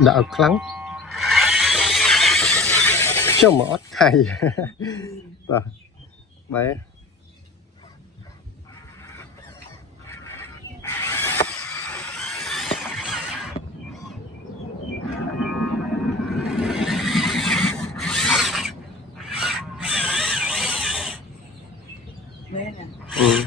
đã khăn cho mót hay và bé ừ.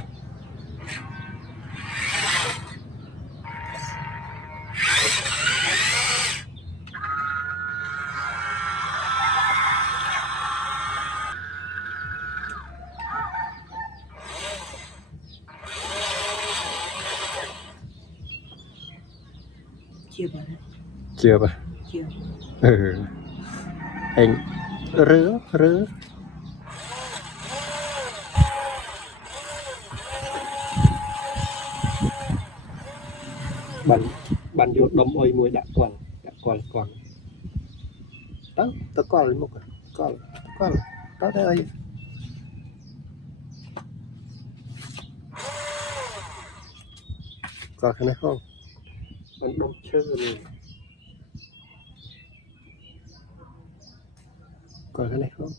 Chưa bà ừ. Anh rứa rứa bạn vô đom ôi mùi đã còn đó tao còn lên một con đó đây còn cái này không bạn đom chơi này còn cái này không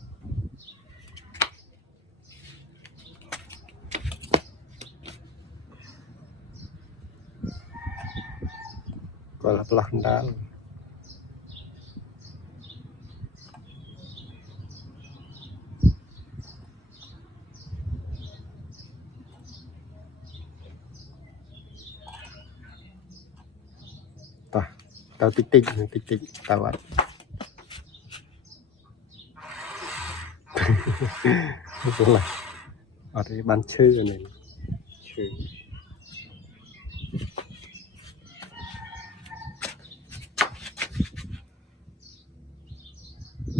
còn là lăn đá tao tích tao ạ đúng là ở đây ban chơi rồi này chơi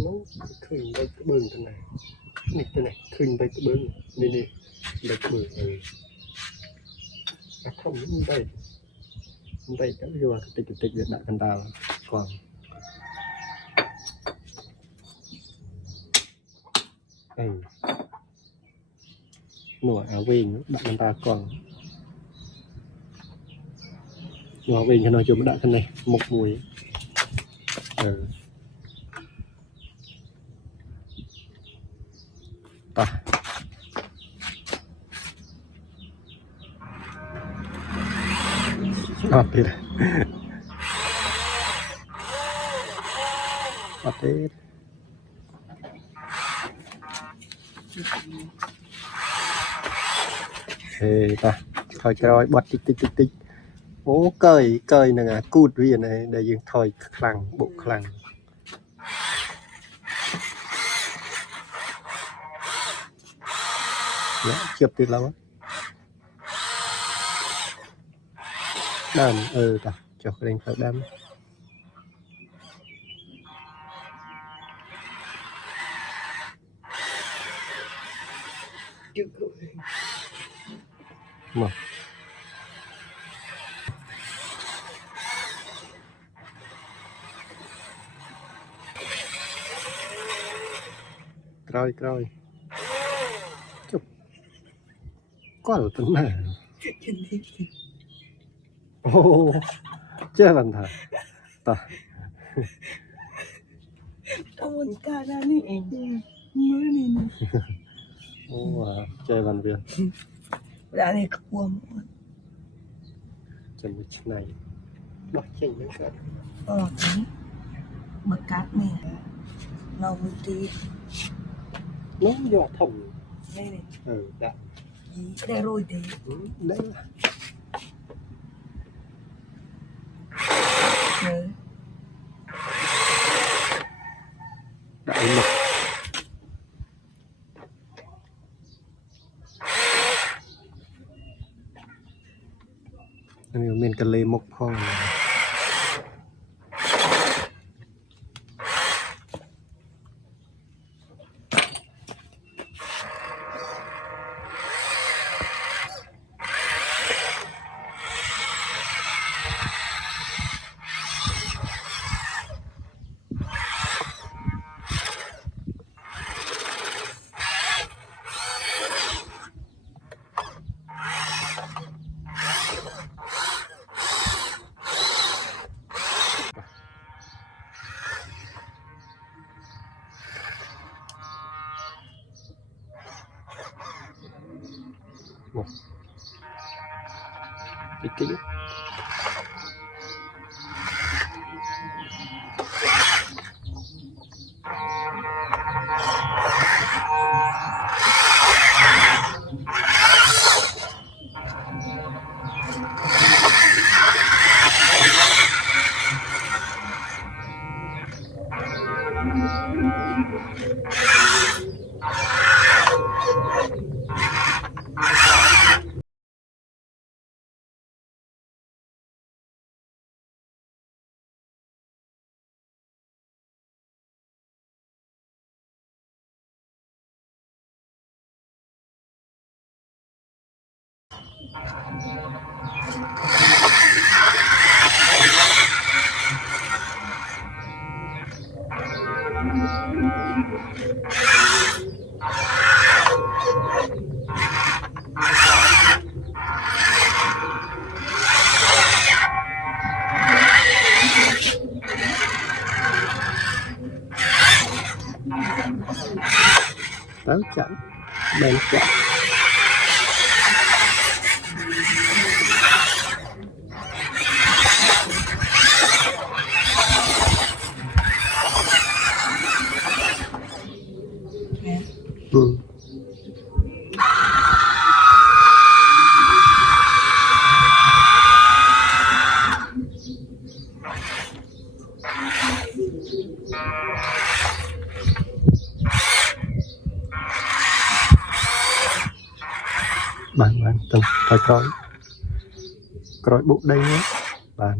nó khơi đây cái bơm thế này khơi đây cái bơm này đây cái bơm này không như đây cái vừa tích Việt Nam cần đào còn nửa áo viên bạn cần ta còn nửa viên cho nó chụp đã thân này một mùi ta thì thế ta thôi rồi bật tích ô cơi nè cút vì này để dừng thôi khăn bộ khăn chụp từ lâu đàn ta cho cái đánh phải đam mà rồi chụp có được tính này ô chơi bàn thờ ta ông ca ra này mới này ô chơi bàn việc đã này cuồng chân này đọc chỉnh những cái đấy bật cát này lâu mới đi nó nhỏ thủng đây này đã đây rồi đấy đấy đại mực mình cần lấy mộc phong tí tới chậm bên chậm ừ. bạn từng phải coi bụng đây nhé bạn